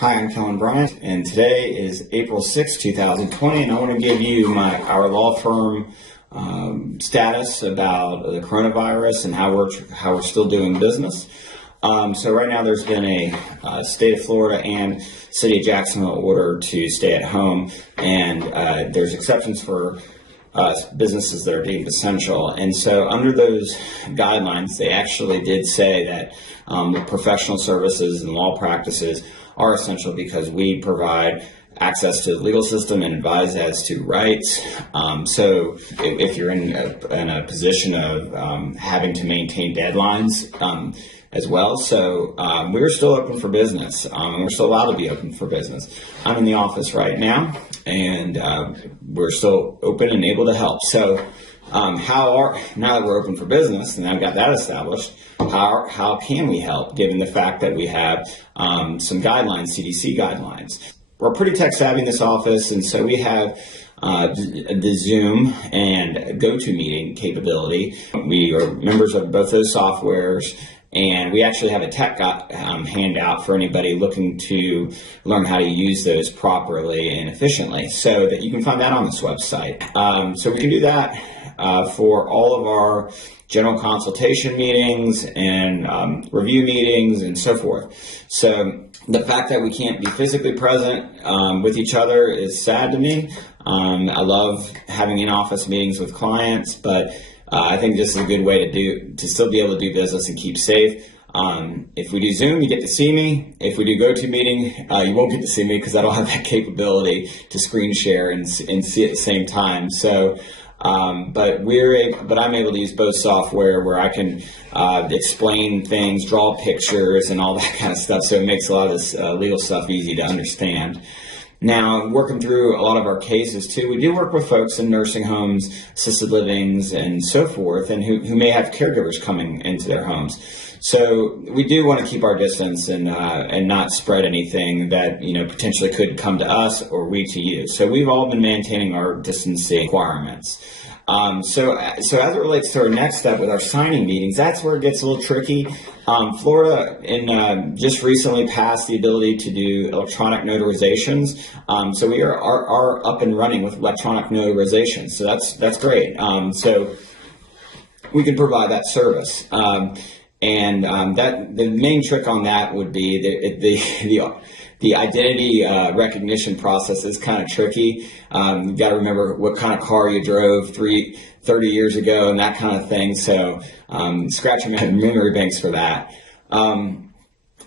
Hi, I'm Berg Bryant, and today is April 6, 2020, and I want to give you our law firm status about the coronavirus and how we're still doing business. So right now there's been a state of Florida and city of Jacksonville order to stay at home, and there's exceptions for businesses that are deemed essential. And so under those guidelines, they actually did say that professional services and law practices are essential because we provide access to the legal system and advise as to rights. So if you're in a position of having to maintain deadlines as well. So we're still open for business. We're still allowed to be open for business. I'm in the office right now, and we're still open and able to help. So now that we're open for business and I've got that established, how can we help given the fact that we have some guidelines, CDC guidelines? We're pretty tech savvy in this office, and so we have the Zoom and GoToMeeting capability. We are members of both those softwares, and we actually have a tech handout for anybody looking to learn how to use those properly and efficiently, so that you can find that on this website. So we can do that for all of our general consultation meetings and review meetings and so forth. So the fact that we can't be physically present with each other is sad to me. I love having in-office meetings with clients, but I think this is a good way to still be able to do business and keep safe. If we do Zoom, you get to see me. If we do GoToMeeting, you won't get to see me because I don't have that capability to screen share and see at the same time. So, but I'm able to use both software where I can explain things, draw pictures, and all that kind of stuff. So it makes a lot of this legal stuff easy to understand. Now, working through a lot of our cases too, we do work with folks in nursing homes, assisted livings, and so forth, and who may have caregivers coming into their homes. So we do want to keep our distance and not spread anything that potentially could come to us or we to you. So we've all been maintaining our distancing requirements. So as it relates to our next step with our signing meetings, that's where it gets a little tricky. Florida just recently passed the ability to do electronic notarizations. So we are up and running with electronic notarizations. So that's great. So we can provide that service. And that the main trick on that would be the identity recognition process is kind of tricky. You've got to remember what kind of car you drove 30 years ago and that kind of thing. So scratching memory banks for that.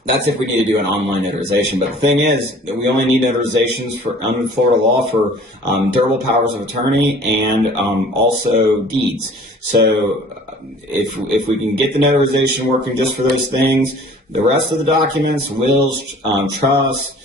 That's if we need to do an online notarization. But the thing is that we only need notarizations under Florida law for durable powers of attorney and also deeds. So if we can get the notarization working just for those things, the rest of the documents, wills, trusts,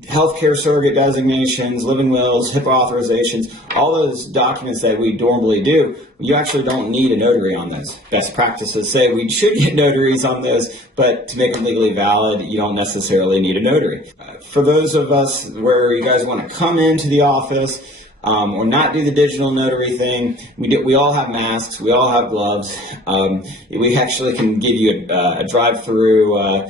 healthcare surrogate designations, living wills, HIPAA authorizations, all those documents that we normally do, you actually don't need a notary on those. Best practices say we should get notaries on those, but to make them legally valid, you don't necessarily need a notary. For those of us where you guys want to come into the office, or not do the digital notary thing, we all have masks, we all have gloves. We actually can give you a drive-through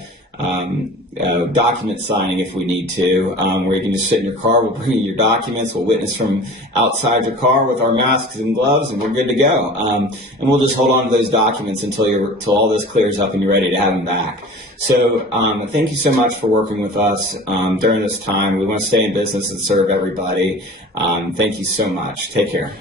document signing if we need to, where you can just sit in your car, we'll bring you your documents, we'll witness from outside your car with our masks and gloves, and we're good to go. And we'll just hold on to those documents until all this clears up and you're ready to have them back. So thank you so much for working with us during this time. We want to stay in business and serve everybody. Thank you so much. Take care.